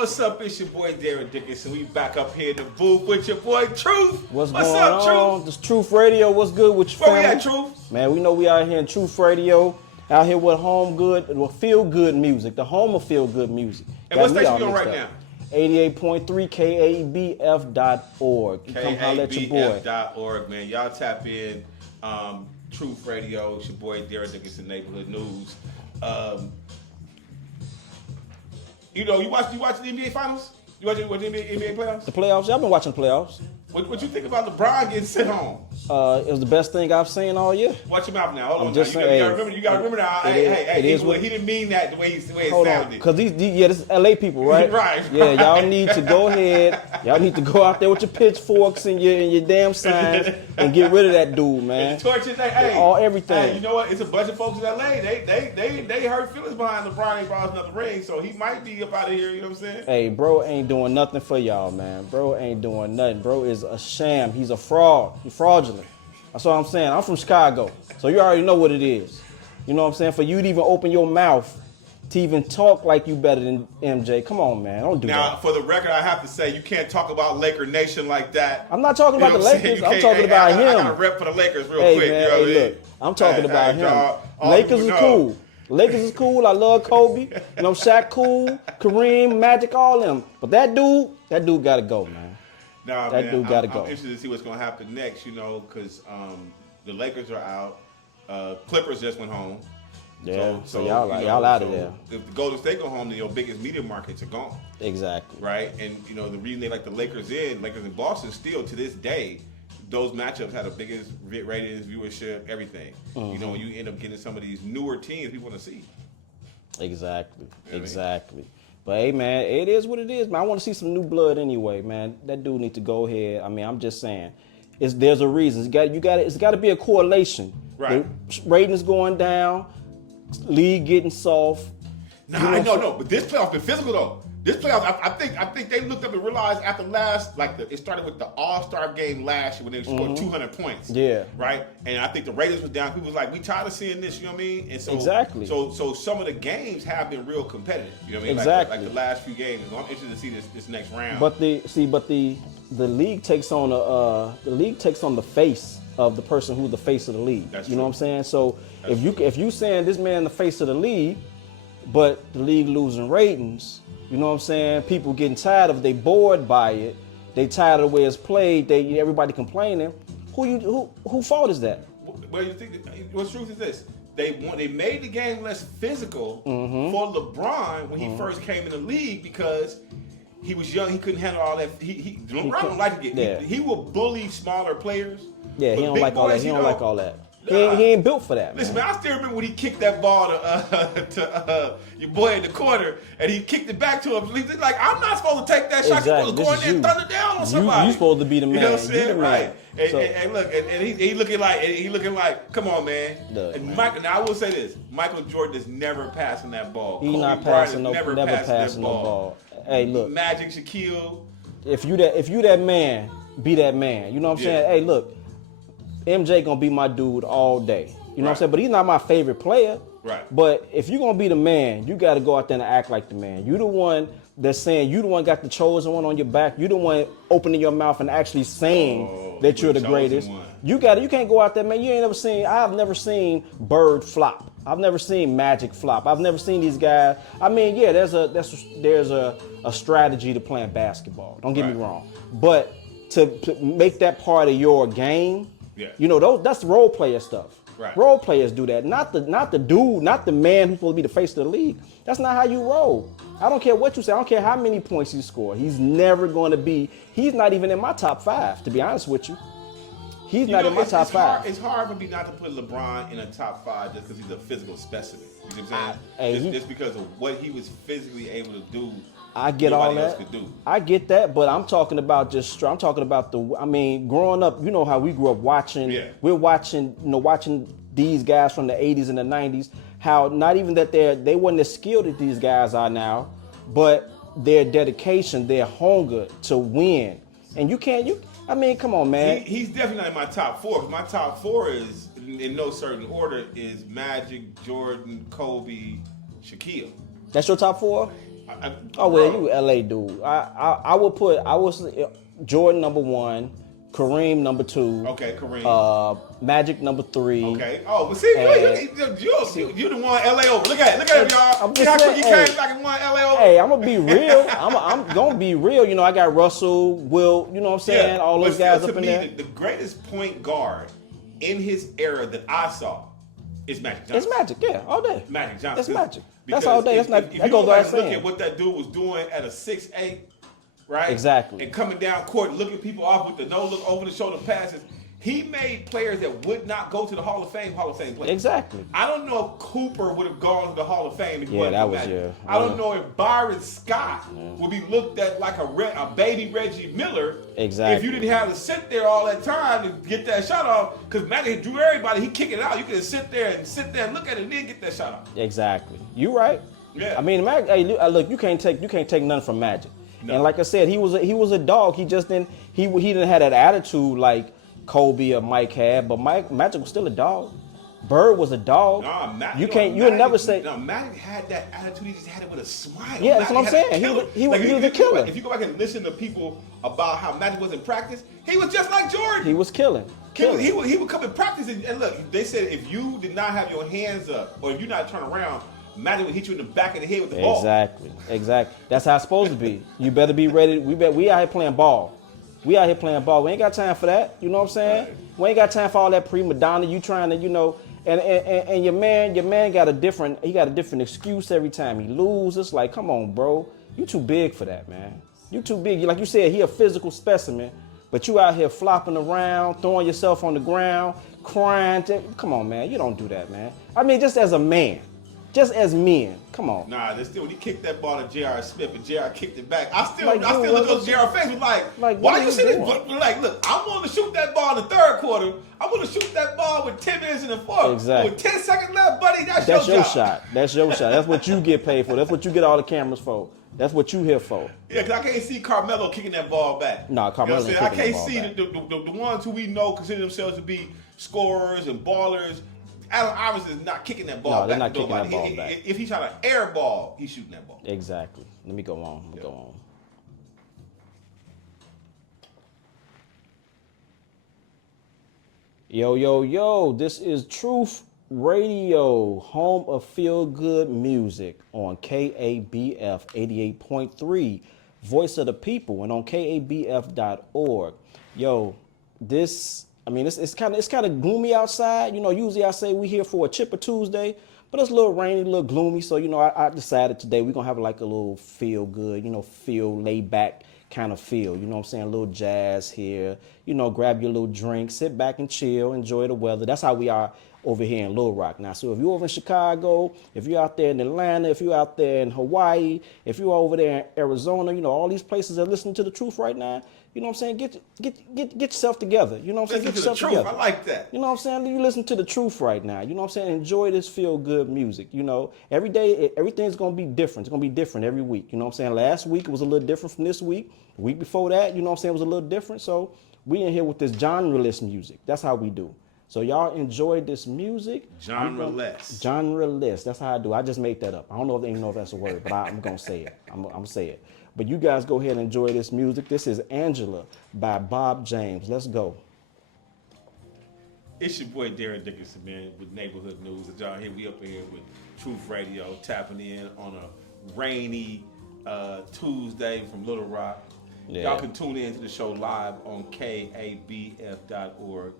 What's up? It's your boy Darren Dickinson. We back up here in the booth with your boy Troof. What's going up, Troof? This Troof Radio. What's good with your family? Where we at, Troof? Man, we know we out here in Troof Radio. Out here with feel good music. The home of feel good music. And what station you on right now? 88.3 KABF.org. Come holler at your boy. KABF.org, man. Y'all tap in. Troof Radio. It's your boy Darren Dickinson, Neighborhood News. You watch the NBA Finals? You watch the NBA playoffs? The playoffs? Yeah, I've been watching the playoffs. What you think about LeBron getting sent home? It was the best thing I've seen all year. Watch your mouth now. Hold on. Just now. You gotta remember now. He didn't mean that the way it sounded. Because this is LA people, right? Right. Yeah, y'all need to go ahead. Y'all need to go out there with your pitchforks and your damn signs and get rid of that dude, man. Torches, everything. Hey, you know what? It's a bunch of folks in LA. They hurt feelings behind LeBron. They brought us another ring, so he might be up out of here. You know what I'm saying? Hey, bro ain't doing nothing for y'all, man. Bro ain't doing nothing. Bro is a sham. He's a fraud. He's fraudulent. That's what I'm saying. I'm from Chicago, so you already know what it is. You know what I'm saying? For you to even open your mouth to even talk like you better than MJ, come on, man. Don't do that. Now, for the record, I have to say, you can't talk about Laker Nation like that. I'm not talking about the Lakers. I'm talking about him. I got to rep for the Lakers real quick. Man, look, I'm talking about him. Lakers is cool. Lakers is cool. I love Kobe. Shaq cool. Kareem, Magic, all them. But that dude got to go, man. Nah, that man, dude got to go. I'm interested to see what's going to happen next, because the Lakers are out. Clippers just went home. Yeah, so y'all out of there. If the Golden State go home, then your biggest media markets are gone. Exactly. Right? And, the reason they like the Lakers in Boston, still to this day, those matchups had the biggest ratings, viewership, everything. Mm-hmm. When you end up getting some of these newer teams people want to see. Exactly. You know Exactly. But hey, man, it is what it is, man. I want to see some new blood anyway, man. That dude need to go ahead. I mean, I'm just saying, there's a reason. It's got to be a correlation. Right. The ratings going down, league getting soft. Nah, I know, but this playoff been physical though. This playoff, I think they looked up and realized after it started with the All-Star game last year when they scored 200 points. Yeah. Right? And I think the ratings was down. People was like, we tired of seeing this, you know what I mean? And so, exactly. So some of the games have been real competitive. You know what I mean? Exactly. Like the last few games. So I'm interested to see this next round. But the league takes on the face of the person who's the face of the league. That's you know true. what I'm saying? So if you saying this man the face of the league, but the league losing ratings, you know what I'm saying? People getting tired of it. They bored by it. They tired of the way it's played. Everybody complaining. Who fault is that? Well, you think what's truth is this? They made the game less physical for LeBron when he first came in the league because he was young. He couldn't handle all that. LeBron don't like to get. He will bully smaller players. Yeah, he don't like all that. He don't like all that. He ain't built for that. Listen, man, I still remember when he kicked that ball to your boy in the corner, and he kicked it back to him. He's like, I'm not supposed to take that shot. You're supposed to go in there and thunder down on somebody. You supposed to be the man. You know what I'm saying? Right. So, and look, and he looking like, come on, man. And Michael, now I will say this: Michael Jordan is never passing that ball. He's not passing never passing no ball. Hey, look, Magic, Shaquille. If you that man, be that man. You know what I'm saying? Hey, look. MJ gonna be my dude all day. You know what I'm saying? But he's not my favorite player. Right. But if you're gonna be the man, you gotta go out there and act like the man. You the one that's saying, you the one got the chosen one on your back. You the one opening your mouth and actually saying that you're the greatest. One. You can't go out there, man. I've never seen Bird flop. I've never seen Magic flop. I've never seen these guys. I mean, yeah, there's a strategy to playing basketball. Don't get me wrong. But to make that part of your game. Yeah. That's role player stuff. Right. Role players do that. Not the dude, not the man who's supposed to be the face of the league. That's not how you roll. I don't care what you say. I don't care how many points you score. He's never going to be. He's not even in my top 5, to be honest with you. He's not in my top 5. It's hard for me not to put LeBron in a top 5 just because he's a physical specimen. You know what I'm saying? Just because of what he was physically able to do. I get all that. I get that, but I'm talking about growing up, you know how we grew up watching. Yeah. We're watching these guys from the 80s and the 90s. How not even that they weren't as skilled as these guys are now, but their dedication, their hunger to win. And come on, man. He's definitely not in my top 4. My top 4 is in no certain order is Magic, Jordan, Kobe, Shaquille. That's your top 4? Oh well, you LA dude. I would put Jordan number 1, Kareem number 2. Okay, Kareem. Magic number 3. Okay. Oh, but see, you the one LA over. Look at it, y'all. I'm just saying, you came back and won LA over. Hey, I'm gonna be real. I'm gonna be real. You know, I got Russell, Will. You know what I'm saying? Yeah, all those guys up in there. The greatest point guard in his era that I saw is Magic Johnson. It's Magic, yeah, all day. Magic Johnson. It's Magic. That's all day. That's not. That goes without saying. Look at what that dude was doing at a 6'8", right? Exactly. And coming down court, looking people off with the no look, over the shoulder passes. He made players that would not go to the Hall of Fame players. Exactly. I don't know if Cooper would have gone to the Hall of Fame if he wasn't that was Magic. yeah. I don't know if Byron Scott would be looked at like a baby Reggie Miller. Exactly. If you didn't have to sit there all that time to get that shot off, because Magic drew everybody, he kick it out. You could sit there and look at it and then get that shot off. Exactly. You right. Yeah. I mean, Magic. Hey, look, you can't take nothing from Magic. No. And like I said, he was a dog. He just didn't. He didn't have that attitude like Kobe or Mike had, but Magic was still a dog. Bird was a dog. You'll never say. No, Magic had that attitude. He just had it with a smile. Yeah, that's what I'm saying. He was a killer. If you go back and listen to people about how Magic was in practice, he was just like Jordan. He was killing. He would come in practice and look. They said if you did not have your hands up or if you're not turning around, Magic would hit you in the back of the head with the ball. Exactly. That's how it's supposed to be. You better be ready. We out here playing ball. We out here playing ball. We ain't got time for that. You know what I'm saying? Right. We ain't got time for all that prima donna. You trying to, and your man got a different excuse every time he lose. It's like, come on, bro. You too big for that, man. You too big. Like you said, he a physical specimen, but you out here flopping around, throwing yourself on the ground, crying. Come on, man. You don't do that, man. I mean, just as a man. Just as men, come on. Nah, when he kicked that ball to J.R. Smith and J.R. kicked it back, I still dude, look at J.R. face was like why you see this? Like, look, I'm willing to shoot that ball in the third quarter. I'm willing to shoot that ball with 10 minutes in the fourth. Exactly. With 10 seconds left, buddy, that's your shot. That's your shot. That's what you get paid for. That's what you get all the cameras for. That's what you here for. Yeah, because I can't see Carmelo kicking that ball back. No, Carmelo ain't I kicking can't see that ball the ones who we know consider themselves to be scorers and ballers. Allen Iverson is not kicking that ball back. No, they're not kicking that ball back. If he's trying to air ball, he's shooting that ball. Exactly. Let me go on. Go on. Yo. This is Troof Radio, home of feel-good music on KABF 88.3, Voice of the People, and on KABF.org. Yo, it's kind of gloomy outside. Usually I say we here for a chipper Tuesday, but it's a little rainy, a little gloomy. So, I decided today we're going to have like a little feel good, feel laid back kind of feel. You know what I'm saying? A little jazz here, grab your little drink, sit back and chill, enjoy the weather. That's how we are over here in Little Rock. Now, so if you're over in Chicago, if you're out there in Atlanta, if you're out there in Hawaii, if you're over there in Arizona, all these places that listen to the Truth right now, you know what I'm saying? Get yourself together. You know what I'm saying? Get yourself together. I like that. You know what I'm saying? You listen to the Truth right now. You know what I'm saying? Enjoy this feel-good music. Every day, everything's going to be different. It's going to be different every week. You know what I'm saying? Last week, it was a little different from this week. The week before that, you know what I'm saying, was a little different. So we in here with this genre-less music. That's how we do. So y'all enjoy this music. Genre-less. Genre-less. That's how I do. I just made that up. I don't know if that's a word, but I'm going to say it. I'm going to say it. But you guys go ahead and enjoy this music. This is Angela by Bob James. Let's go. It's your boy Darren Dickinson, man, with Neighborhood News. As y'all hear, we up here with Truth Radio, tapping in on a rainy Tuesday from Little Rock. Yeah. Y'all can tune in to the show live on KABF.org,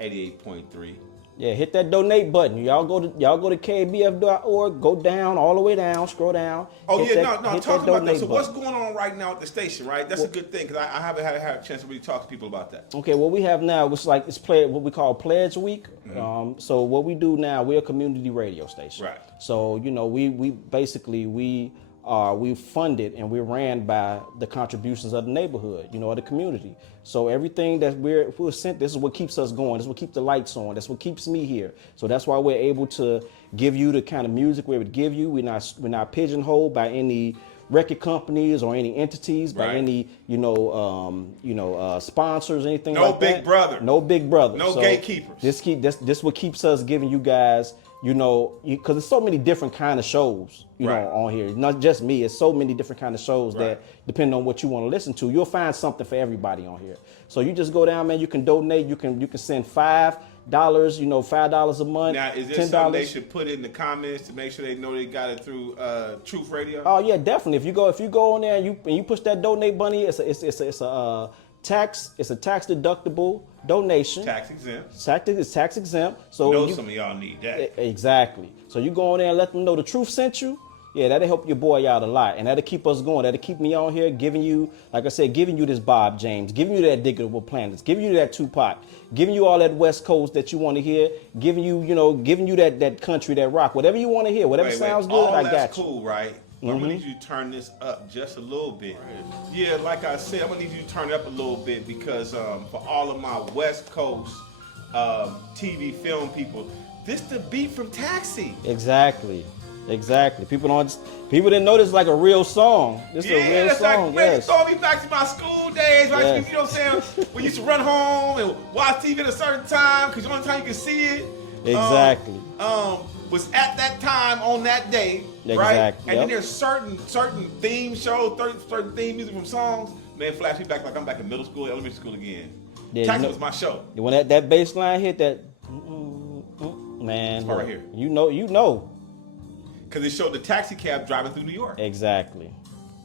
88.3. Yeah, hit that donate button. Y'all go to KBF.org, go down, all the way down, scroll down. Oh, yeah, talk about that. So what's going on right now at the station, right? That's a good thing, because I haven't had a chance to really talk to people about that. Okay, what we have now, it's what we call Pledge Week. Mm-hmm. So what we do now, we're a community radio station. Right. So, we basically, we funded and we're ran by the contributions of the neighborhood, of the community. So everything that we're sent, this is what keeps us going. This is what keeps the lights on. That's what keeps me here. So that's why we're able to give you the kind of music we would give you. We're not pigeonholed by any record companies or any entities, by any sponsors, anything like that. No big brother. No big brother. No so gatekeepers. This what keeps us giving you guys you know, because there's so many different kind of shows, you know, on here. Not just me. It's so many different kind of shows that, depending on what you want to listen to, you'll find something for everybody on here. So you just go down, man. You can donate. You can send $5. You know, $5 a month. Now, is there something they should put in the comments to make sure they know they got it through Troof Radio? Oh yeah, definitely. If you go on there and you push that donate bunny, it's a tax deductible donation. Tax exempt. It's tax exempt. So some of y'all need that. Exactly. So you go on there and let them know the Troof sent you. Yeah, that'll help your boy out a lot, and that'll keep us going. That'll keep me on here, giving you, like I said, giving you this Bob James, giving you that Diggable Planets, giving you that Tupac, giving you all that West Coast that you want to hear, giving you that country, that rock, whatever you want to hear, whatever sounds good, I got you. That's cool, right? I'm gonna need you to turn this up just a little bit. Yeah, like I said, I'm gonna need you to turn it up a little bit because for all of my West Coast TV film people, this the beat from Taxi. Exactly. People didn't know this is like a real song. This is a real song. Like, it throw me back to my school days. Right? Yes. You know what I'm saying? We used to run home and watch TV at a certain time because the only time you can see it. Exactly. Was at that time on that day, right? Exactly. And then there's certain theme shows, certain theme music from songs. Man, flash me back like I'm back in middle school, elementary school again. Yeah, Taxi was my show. When that bass line hit, that man, this part right here. You know. Because it showed the taxi cab driving through New York. Exactly.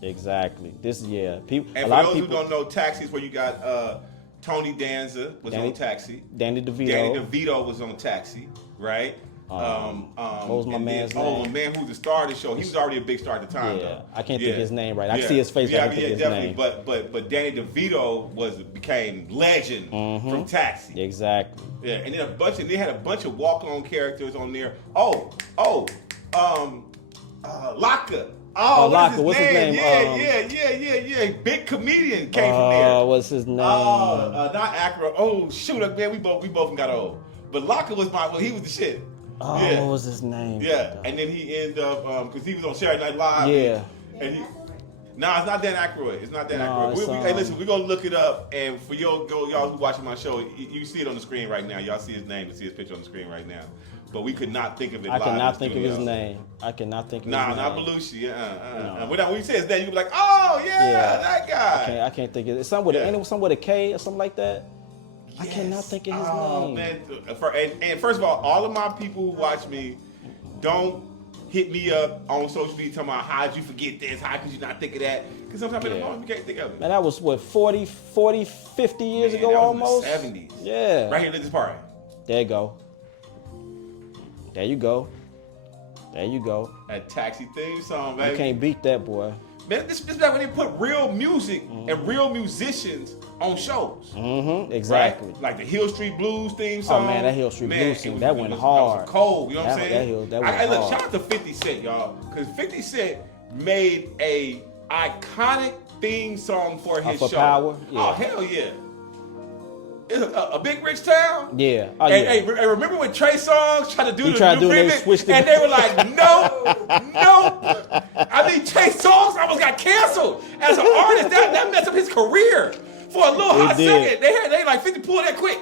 This people. And for those who don't know, Taxi is where you got Tony Danza was on Taxi. Danny DeVito. Danny DeVito was on Taxi, right? What was my man's name? The man who's the star of the show. He was already a big star at the time, though. I can't think his name right. I see his face. I can't think his definitely. name. But Danny DeVito became legend from Taxi. Exactly. Yeah, and then they had a bunch of walk-on characters on there. Laka. Laka. What's his name? Yeah. Big comedian came from there. What's his name? Not Acro. Oh shoot, man, we both got old. But Laka was he was the shit. What was his name? Yeah, and then he ended up because he was on Saturday Night Live. Yeah. And it's not Dan Aykroyd. It's not Dan Aykroyd. Hey, listen, we're gonna look it up, and for y'all who watching my show, you see it on the screen right now. Y'all see his name and see his picture on the screen right now. But we could not think of it. I cannot think of his name. Not Belushi. When you say his name, you can be like, oh yeah, that guy. I can't think of it. It's something with a K or something like that. Yes. I cannot think of his name. Man. And first of all of my people who watch me, don't hit me up on social media talking about how'd you forget this? How could you not think of that? Because sometimes in the moment you can't think of it. Man, that was what, 40, 50 years ago that almost? Was in the 70s. Yeah. Right here, look at this part. There you go. That Taxi theme song, baby. You can't beat that, boy. Man, this is back when they put real music and real musicians on shows. Exactly. Right? Like the Hill Street Blues theme song. Oh man, that Hill Street Blues theme, that went hard. That was cold, you know what I'm saying? That went hard. Look, shout out to 50 Cent, y'all. Because 50 Cent made a iconic theme song for his show. Power? Yeah. Oh, hell yeah. It's a big rich town. Yeah. Hey, remember when Trey Songz tried to do the remix, and they were like, no. I mean, Trey Songz almost got canceled as an artist. That messed up his career for a little hot second. They like 50 pulled that quick.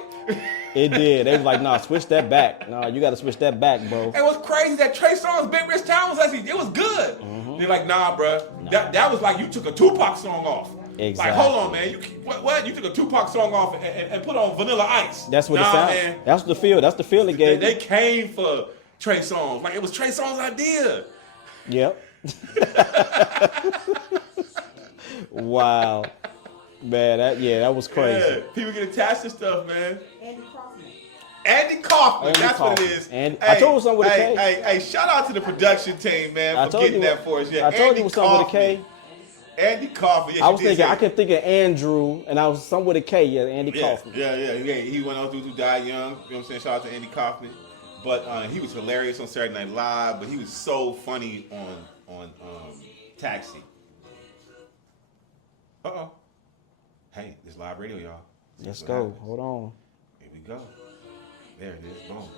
It did. They was like, nah, switch that back. Nah, you got to switch that back, bro. And what's crazy that Trey Songz' Big Rich Town was actually, it was good. They're like, nah, bro. That was like you took a Tupac song off. Exactly. Like, hold on, man. What? You took a Tupac song off and put on Vanilla Ice. That's what it sounds. Man. That's the feel. That's the feel it gave. They came for Trey Songz. Like, it was Trey Songz' idea. Yep. Wow. Man, that was crazy. Yeah, people get attached to stuff, man. Andy Kaufman, that's what it is. I told you something with a K. Hey, shout out to the production team, man, for getting that for us. Yeah, I told you it was something with a K. Andy Kaufman. I was thinking, I could think of Andrew, and I was something with a K. Yeah, Andy Kaufman. Yeah. He went on to die young. You know what I'm saying? Shout out to Andy Kaufman. But he was hilarious on Saturday Night Live. But he was so funny on Taxi. Hey, this live radio, y'all. Let's go. Happens. Hold on. Here we go. There it is. Boom.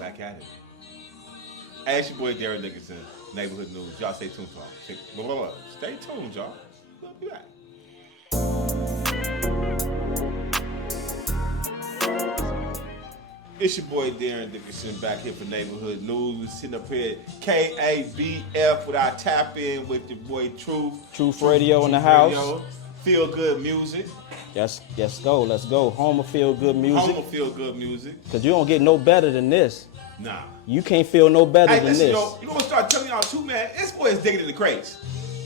Back at it. Hey, it's your boy Derek Dickinson, Neighborhood News. Y'all stay tuned, y'all. Stay tuned, y'all. We'll be back. It's your boy Darren Dickinson back here for Neighborhood News. We're sitting up here at KABF with our tap in with your boy Troof. Troof Radio in the house. Feel good music. Let's go. Home of feel good music. Home of feel good music. Cause you don't get no better than this. Nah. You can't feel no better than this. Yo, you know what? Start telling y'all too, man. This boy is digging in the crates.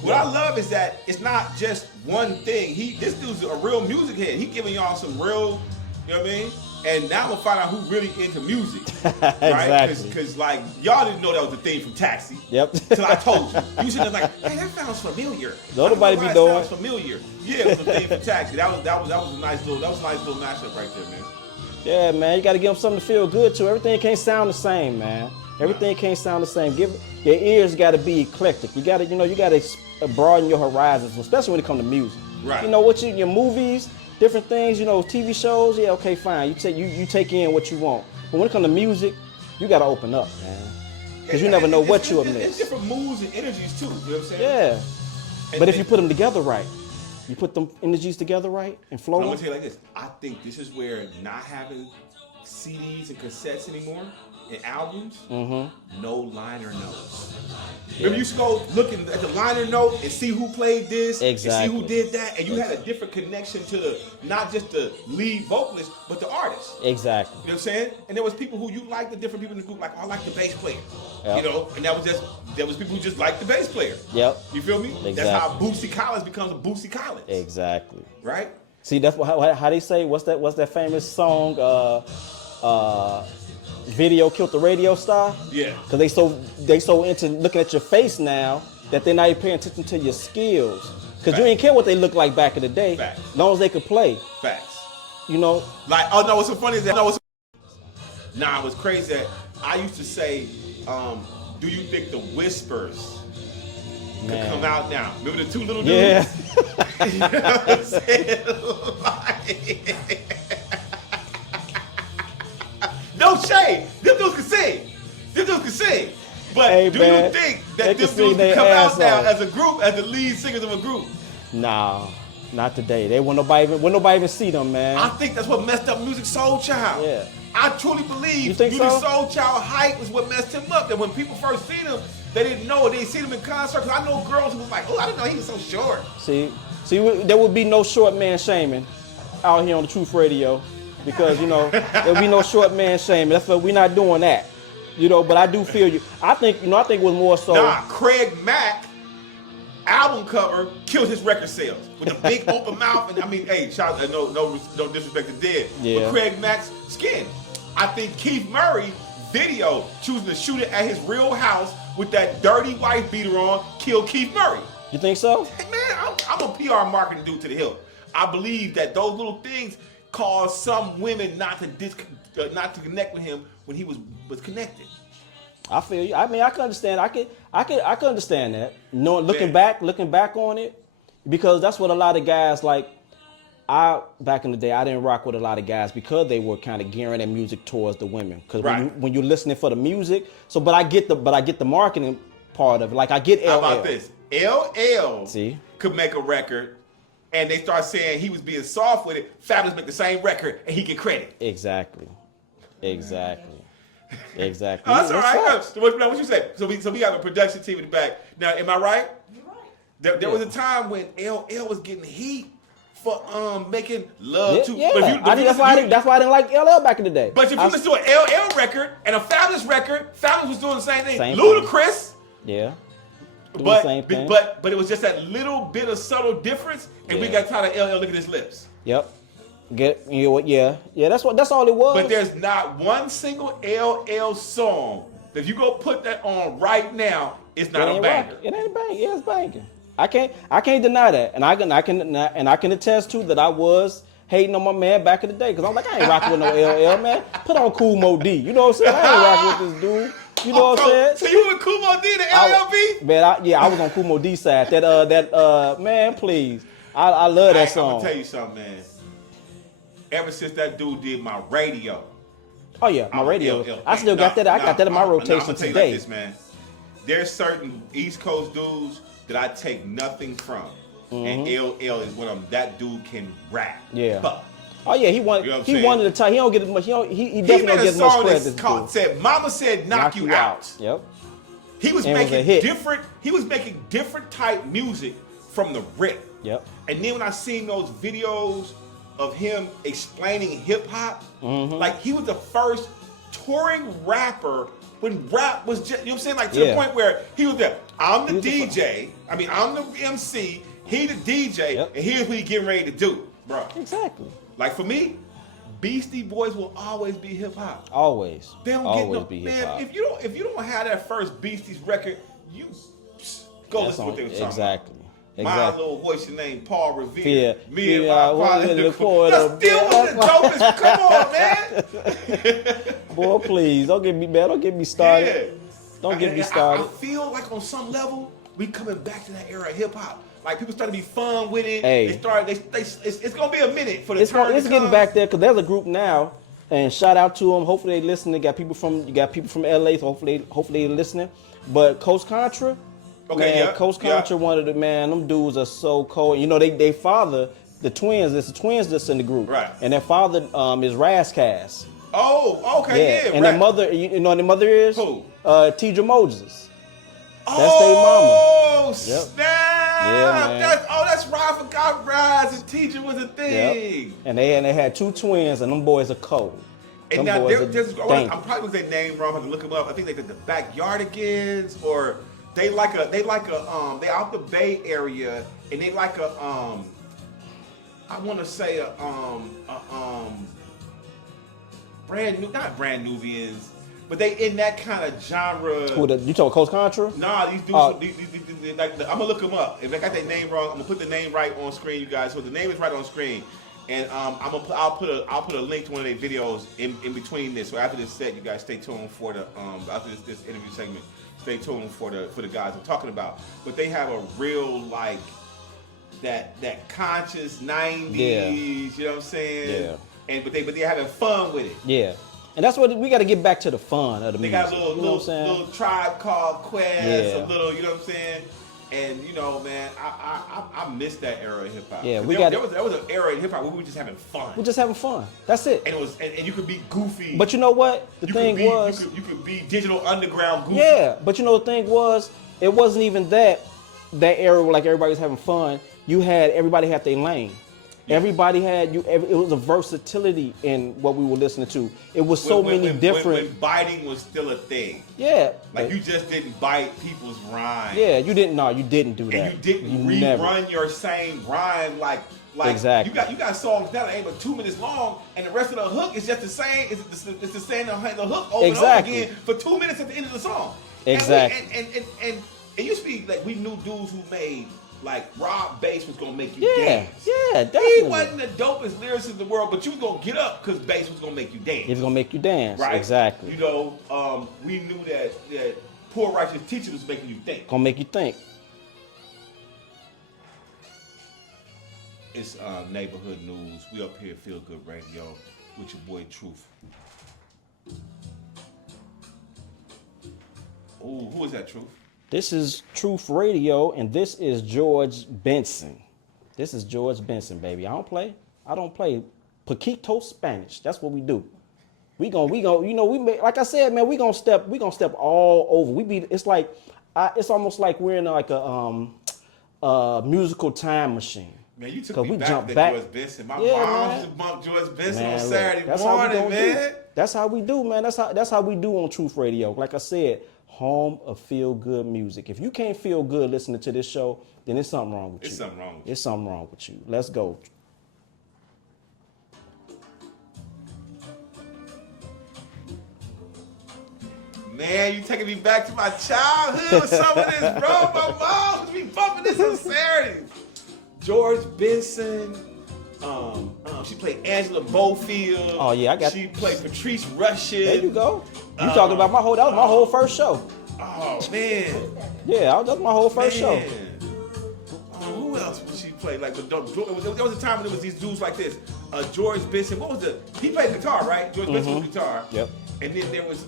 What I love is that it's not just one thing. This dude's a real music head. He giving y'all some real, you know what I mean? And now we'll find out who really into music. Right? Exactly. Because like, y'all didn't know that was the thing from Taxi. Yep. Till I told you. You should have like, hey, that sounds familiar. Nobody be doing. Sounds familiar. Yeah, it was the thing from Taxi. That was a nice little mashup right there, man. Yeah, man, you got to give them something to feel good to. Everything can't sound the same, man. Everything can't sound the same. Your ears got to be eclectic. You got to broaden your horizons, especially when it comes to music. Right. You know your movies, different things. TV shows. Yeah, okay, fine. You take in what you want. But when it comes to music, you got to open up, man. Because you never know what you'll miss. It's different moods and energies too. You know what I'm saying? Yeah. But if you put them together right, you put them energies together right and flow. I'm gonna tell you like this. I think this is where not having CDs and cassettes anymore and albums, no liner notes. Remember, you used to go looking at the liner note and see who played this, and see who did that, and you had a different connection to not just the lead vocalist, but the artist. Exactly. You know what I'm saying? And there was people who you liked, the different people in the group, like, oh, I like the bass player. Yep. You know, and there was people who just liked the bass player. Yep. You feel me? Exactly. That's how Bootsy Collins becomes a Bootsy Collins. Exactly. Right? See, that's how they say. What's that famous song? Video killed the radio star. Yeah. Because they so into looking at your face now that they're not even paying attention to your skills. Because you ain't care what they looked like back in the day. Facts. As long as they could play. Facts. You know. Like, oh no, what's so funny is that it was crazy that I used to say, do you think the Whispers could come out now? Remember the two little dudes? Yeah. You know what I'm saying? No shade. Them dudes can sing. But hey, do man, you think that them dudes can come out now as a group, as the lead singers of a group? Nah, not today. They won't nobody even see them, man. I think that's what messed up Music Soul Child. Yeah. I truly believe Music Soul Child hype was what messed him up. That when people first seen him, they didn't know. They didn't see him in concert. Because I know girls who was like, oh, I didn't know he was so short. See, there would be no short man shaming out here on the Troof Radio. Because, there'll be no short man shaming. That's why we're not doing that. But I do feel you. I think it was more so. Nah, Craig Mack album cover killed his record sales with the big open mouth. And I mean, hey, shout no disrespect to Dead. Yeah. But Craig Mack's skin. I think Keith Murray video choosing to shoot it at his real house with that dirty wife beater on killed Keith Murray. You think so? Hey man, I'm a PR marketing dude to the hilt. I believe that those little things caused some women not to connect with him when he was connected. I feel you. I mean, I can understand. I can understand that. Looking back on it, because that's what a lot of guys like. Back in the day, I didn't rock with a lot of guys because they were kind of gearing their music towards the women. Because when you're listening for the music, but I get the marketing part of it. Like I get LL. How about this? LL See? Could make a record, and they start saying he was being soft with it. Fabulous make the same record, and he get credit. Exactly. Oh, that's all right. So what you say? So we have a production team in the back. Now, am I right? You're right. There was a time when LL was getting heat for making love to. Yeah. That's why I didn't like LL back in the day. But if you listen to an LL record and a Fabulous record, Fabulous was doing the same thing. Same Ludacris. Yeah. But same thing. but it was just that little bit of subtle difference, and we got tired of LL looking at his lips. Yep. Yeah. That's all it was. But there's not one single LL song that if you go put that on right now, it's not a banger. It ain't a bang. Yeah, it's banging. I can't deny that, and I can attest to that. I was hating on my man back in the day because I'm like, I ain't rocking with no LL, man. Put on Cool Mo D. You know what I'm saying? I ain't rocking with this dude. You know what I'm saying? So you with Cool Mo D, the LLB? Man, I was on Cool Mo D side. That man, please. I love that song. I'm gonna tell you something, man. Ever since that dude did my radio. Oh yeah, my radio. I still got that. I got that in my rotation today. today. Like this, man. There's certain East Coast dudes that I take nothing from, and LL is one of them. That dude can rap. Yeah. Fuck. Oh yeah, he wanted. You know what I'm he saying? wanted to tie. He don't get as much. He definitely He don't made get a as much song credit that as called, said, "Mama said knock you out." Yep. He was And it was a making hit. different. He was making different type music from the rip. Yep. And then when I seen those videos of him explaining hip hop, like he was the first touring rapper when rap was just, you know what I'm saying, like to the point where he was there. I'm the DJ. I'm the MC. He the DJ, and here's what he getting ready to do, bro. Exactly. Like for me, Beastie Boys will always be hip hop. Always. They don't always get no be man. hip hop. If you don't have that first Beasties record, you go listen to what they were talking exactly. about. My little voice, your name, Paul Revere. Yeah. Me and my partner in the corner. That's still one of the dopest. Come on, man. Boy, please don't get me mad. Don't get me started. Yeah. Don't get me started. I feel like on some level we coming back to that era of hip hop. Like people started to be fun with it. Hey. It's gonna be a minute for the It's turn. It's getting back there because there's a group now, and shout out to them. Hopefully they listening. You got people from LA, so hopefully they listening. But Coast Contra. Okay, man, Coast Contra, one of the them dudes are so cold. You know, they father, the twins, there's the twins that's in the group. Right. And their father is Razzcast. Oh, okay, yeah. And their mother, you know what their mother is? Who? Tidra Moses. That's their mama. Oh, Yep. snap! Yeah, man. That's right. I forgot Rise and Teacher was a thing. Yep. And they had two twins, and them boys are cold. And them now boys I'm probably gonna say name wrong. I have to look them up. I think they did the Backyardigans, or they out the Bay Area, and they like a I want to say a brand new, not brand Nubians, but they in that kind of genre. You talking Coast Contra? Nah, these dudes, these like, I'm gonna look them up. If I got their name wrong, I'm gonna put the name right on screen, you guys. So the name is right on screen, and I'll put a link to one of their videos in between this. So after this set, you guys stay tuned for the after this interview segment. Stay tuned for the guys I'm talking about. But they have a real like that conscious 90s. Yeah. You know what I'm saying? Yeah. And but they're having fun with it. Yeah. And that's what we got to get back to the fun of the They music. got a little Tribe Called Quest, a little, you know what I'm saying? And you know, man, I miss that era of hip hop. Yeah, there was an era in hip hop where we were just having fun. We're just having fun. That's it. And it was, and you could be goofy. But you know what? The thing was, you could be digital underground goofy. Yeah, but you know the thing was, it wasn't even that era where like everybody was having fun. Everybody had their lane. Yeah. Everybody had it was a versatility in what we were listening to. It was so many different. When biting was still a thing. Yeah. Like you just didn't bite people's rhymes. Yeah, you didn't. No, you didn't do that. And you didn't rerun your same rhyme like exactly. You got songs that ain't but 2 minutes long, and the rest of the hook is just the same. It's the same the hook over and over again for 2 minutes at the end of the song. Exactly. And it used to be like we knew dudes who made. Like Rob Bass was gonna make you dance. Yeah, definitely. He wasn't the dopest lyricist in the world, but you was gonna get up because Bass was gonna make you dance. He was gonna make you dance, right? Exactly. You know, we knew that Poor Righteous Teacher was making you think. Gonna make you think. It's neighborhood news. We up here, Feel Good Radio, with your boy Troof. Oh, who is that, Troof? This is Troof Radio, and this is George Benson. This is George Benson, baby. I don't play. Poquito Spanish. That's what we do. We gon', you know, like I said, man, we gonna step all over. It's almost like we're in like a musical time machine. Man, you took me back to George Benson. My mom used to bump George Benson on Saturday morning, man. That's how we do, man. That's how we do on Troof Radio. Like I said, home of feel good music. If you can't feel good listening to this show, then there's something wrong with you. There's something wrong with you. Let's go. Man, you taking me back to my childhood with some of this, bro. My mom used to be bumping this on Saturdays. George Benson. She played Angela Bofield. Oh yeah, I got. She played Patrice Rushen. There you go. You talking about that was my whole first show. Oh man. Yeah, that was my whole first show. Who else would she play? Like there was a time when there was these dudes like this. George Benson. He played guitar, right? George Benson was guitar. Yep. And then there was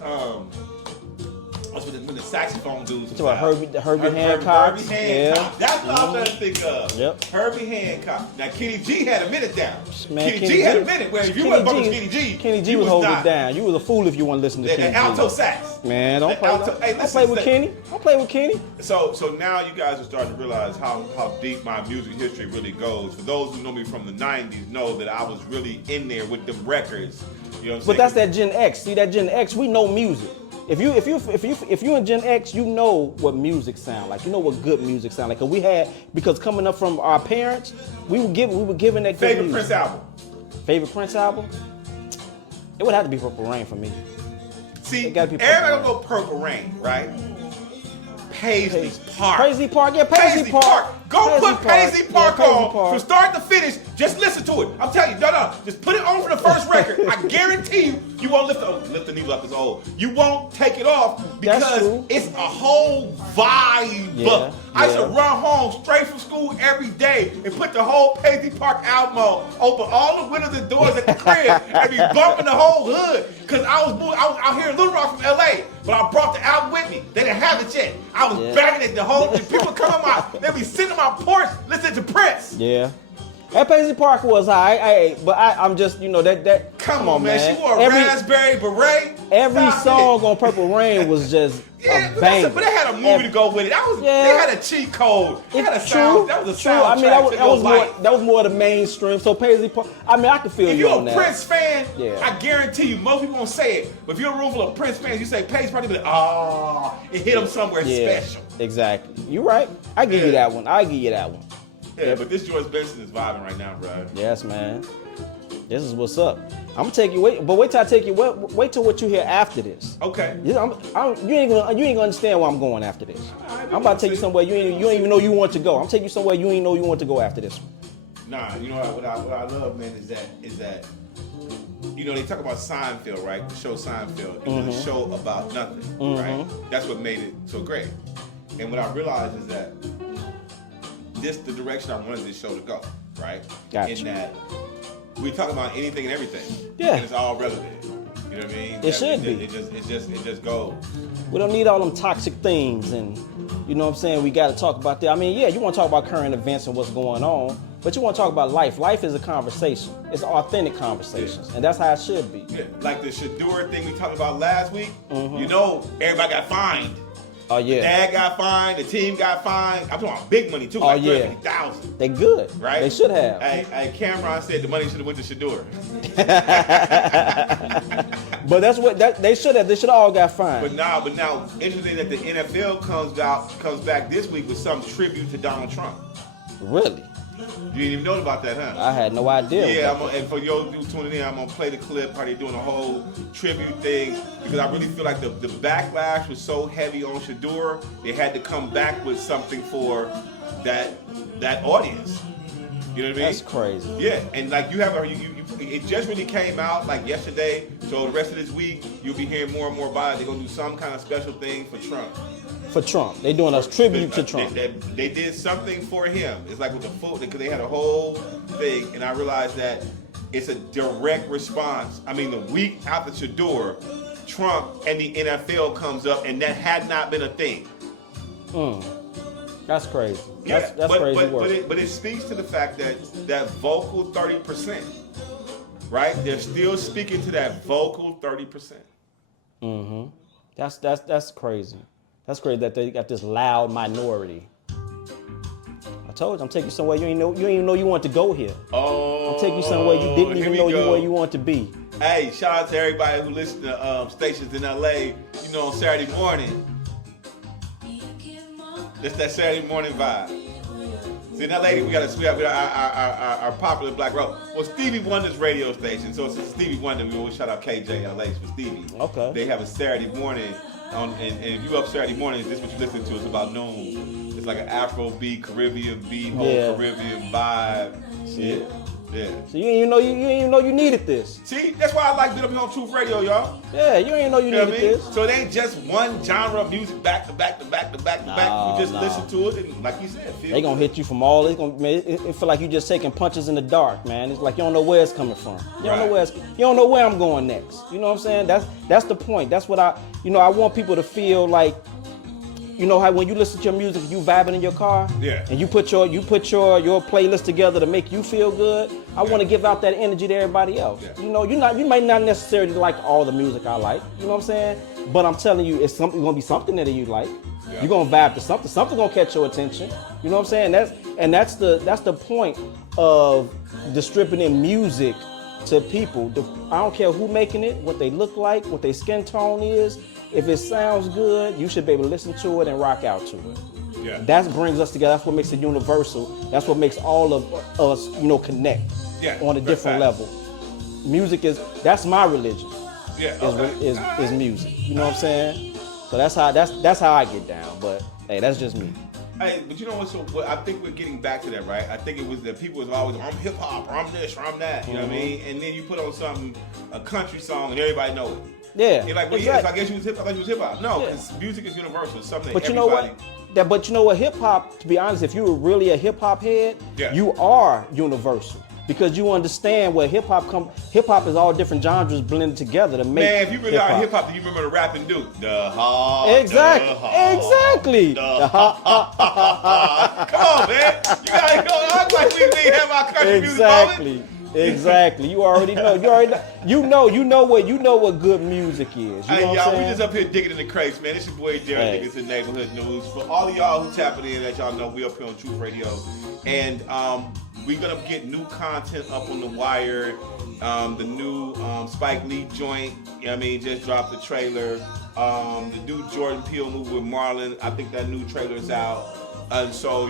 That's when the saxophone dudes. It's about Herbie Hancock. Yeah. That's what I'm trying to think of. Yep. Herbie Hancock. Now Kenny G had a minute down. Man, Kenny G had a minute. Where if you wasn't bumping Kenny G was holding it down. You was a fool if you want to listen to Kenny G. Alto sax. Man, don't play with Kenny. Don't play with Kenny. So now you guys are starting to realize how deep my music history really goes. For those who know me from the '90s, know that I was really in there with the records. You know what I'm saying? But that's that Gen X. See, that Gen X, we know music. If you in Gen X, you know what music sound like. You know what good music sound like. Because coming up from our parents, we were given that good favorite music. Prince album. Favorite Prince album? It would have to be Purple Rain for me. See, everybody gonna go Purple Rain, right? Paisley Park. Paisley Park, yeah, Paisley Park. Go put Paisley Park on from start to finish. Just listen to it. I'm telling you, no. Just put it on for the first record. I guarantee you won't lift the needle up as old. You won't take it off because it's a whole vibe. Yeah, I used to run home straight from school every day and put the whole Paisley Park album on, open all the windows and doors at the crib, and be bumping the whole hood. Cause I was out here in Little Rock from LA, but I brought the album with me. They didn't have it yet. I was banging it the whole. People come on they be sitting on my porch listening to Prince. Yeah. That Paisley Park was I'm just, that. Come on, man. She wore a raspberry beret. Every song on Purple Rain was just a banger. But they had a movie to go with it. They had a cheat code. They had a sound. That was a soundtrack. I mean, that was more of the mainstream. So Paisley Park. I mean, I can feel you on that. If you're a Prince fan, I guarantee you, most people won't say it. But if you're a room full of Prince fans, you say Paisley Park, they'll be like, it hit them somewhere special. Exactly. You're right. I give you that one. Yeah, but this George Benson is vibing right now, bro. Yes, man. This is what's up. I'm gonna take you. Wait till I take you. Wait till what you hear after this. Okay. You ain't gonna understand where I'm going after this. I'm about to take you somewhere you ain't even know you want to go. I'm taking you somewhere you ain't know you want to go after this. Nah, you know what I love, man, is that they talk about Seinfeld, right? The show Seinfeld. It was a show about nothing, right? That's what made it so great. And what I realized is that this the direction I wanted this show to go, right? Gotcha. In that we talk about anything and everything. Yeah. And it's all relevant. You know what I mean? It should be. It just goes. We don't need all them toxic things, and you know what I'm saying? We got to talk about that. I mean, yeah, you want to talk about current events and what's going on, but you want to talk about life. Life is a conversation. It's authentic conversations, and that's how it should be. Yeah. Like the Shador thing we talked about last week. Everybody got fined. Oh yeah. The dad got fined. The team got fined. I'm talking about big money too. Like $350,000. They good. Right. They should have. Hey, Cameron said the money should have went to Shador. But that's what they should have. They should have all got fined. But now, interesting that the NFL comes back this week with some tribute to Donald Trump. Really? You didn't even know about that, huh? I had no idea. Yeah, and for you tuning in, I'm gonna play the clip how they're doing a whole tribute thing because I really feel like the backlash was so heavy on Shador, they had to come back with something for that audience. You know what I mean? That's crazy. Yeah, and like it just really came out like yesterday. So the rest of this week, you'll be hearing more and more about it. They're gonna do some kind of special thing for Trump. For Trump, they doing a tribute to Trump. They did something for him. It's like with the food because they had a whole thing, and I realized that it's a direct response. I mean, the week after Shador, Trump and the NFL comes up, and that had not been a thing. That's crazy. That's crazy work. But it speaks to the fact that vocal 30%, right? They're still speaking to that vocal 30%. That's crazy. That's crazy that they got this loud minority. I told you, I'm taking you somewhere you ain't even know you want to go here. Oh, I'm taking you somewhere you didn't even know where you want to be. Hey, shout out to everybody who listens to stations in LA. On Saturday morning. It's that Saturday morning vibe. See, in LA, we got our popular black rock. Well, Stevie Wonder's radio station. So it's Stevie Wonder. We always shout out KJ LA for Stevie. Okay. They have a Saturday morning. And if you up Saturday morning, this is what you listen to. It's about noon. It's like an Afro beat, Caribbean beat, whole Caribbean vibe. Yeah. Yeah. So you didn't even know you needed this. See, that's why I like being up here on Troof Radio, y'all. Yeah, you didn't know you needed this. So it ain't just one genre of music back to back to back to back to back. You just listen to it and, like you said, they gonna hit you from all. It's gonna, man, it feel like you just taking punches in the dark, man. It's like you don't know where it's coming from. You don't know you don't know where I'm going next. You know what I'm saying? That's the point. That's what I want people to feel like. You know how when you listen to your music, you vibing in your car, and you put your playlist together to make you feel good. I want to give out that energy to everybody else. Yeah. You know, you might not necessarily like all the music I like. You know what I'm saying? But I'm telling you, it's gonna be something that you like. Yeah. You're gonna vibe to something. Something gonna catch your attention. You know what I'm saying? That's the point of distributing music to people. I don't care who making it, what they look like, what their skin tone is. If it sounds good, you should be able to listen to it and rock out to it. Yeah. That brings us together. That's what makes it universal. That's what makes all of us, connect on a different level. Music that's my religion. Yeah. Is music. You know what I'm saying? So that's how I get down. But hey, that's just me. Hey, but you know what? I think we're getting back to that, right? I think it was that people was always, I'm hip hop, or I'm this, or I'm that. You know what I mean? And then you put on a country song, and everybody knows it. Yeah. You're like, well, yes, I guess you was hip hop. I thought you was hip hop. No, because music is universal. It's something. But you know what? But you know what? Hip hop. To be honest, if you were really a hip hop head, you are universal. Because you understand where hip hop is all different genres blended together to make. Man, if you really are hip hop, then you remember the rapping dude. Exactly. Come on, man. You gotta go act like we didn't have our country music moment. Exactly. You already know. You know what good music is. Hey, y'all, we just up here digging in the crates, man. It's your boy Darren Diggins in Neighborhood News. For all of y'all who tapping in, as y'all know, we up here on Troof Radio, and we're gonna get new content up on the wire. The new Spike Lee joint, you know what I mean, just dropped the trailer. The new Jordan Peele movie with Marlon, I think that new trailer is out. And so,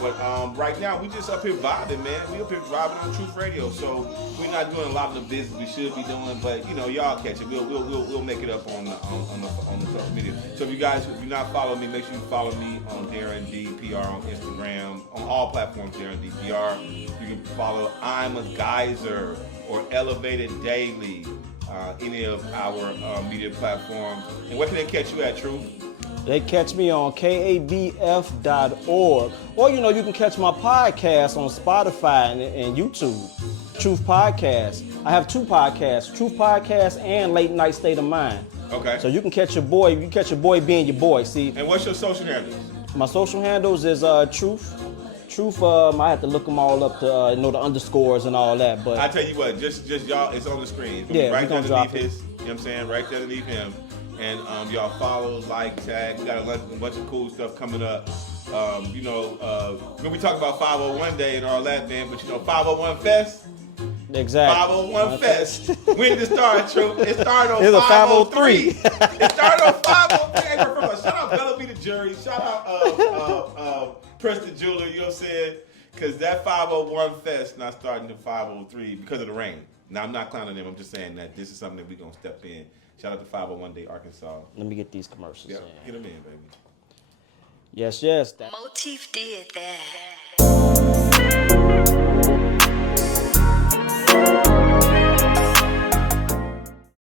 but right now we just up here vibing, man. We up here driving on Troof Radio, so we're not doing a lot of the business we should be doing, but y'all catch it. We'll make it up on the social media. So if you're not following me, make sure you follow me on Darren DPR on Instagram, on all platforms. Darren DPR. You can follow I'm a Geyser or Elevated Daily, any of our media platforms. And where can they catch you at, Troof? They catch me on KABF.org. Or, you can catch my podcast on Spotify and YouTube, Troof Podcast. I have two podcasts, Troof Podcast and Late Night State of Mind. Okay. So you can catch your boy being your boy, see. And what's your social handles? My social handles is Troof. Troof, I have to look them all up to know the underscores and all that. But I tell you what, just y'all, it's on the screen. Yeah, right underneath his, you know what I'm saying? Right there underneath him. And y'all follow, like, tag. We got a bunch of cool stuff coming up. When we talk about 501 Day and all that, man, but 501 Fest. Exactly. 501 Fest. When did it start, Troof? It started on 503. It started on 503. Shout out Bella B the Jury. Shout out Preston Jeweler, you know what I'm saying? Because that 501 Fest not starting to 503 because of the rain. Now, I'm not clowning them. I'm just saying that this is something that we're going to step in. Shout out to 501 Day Arkansas. Let me get these commercials. Yeah, get them in, baby. Yes. Motif did that.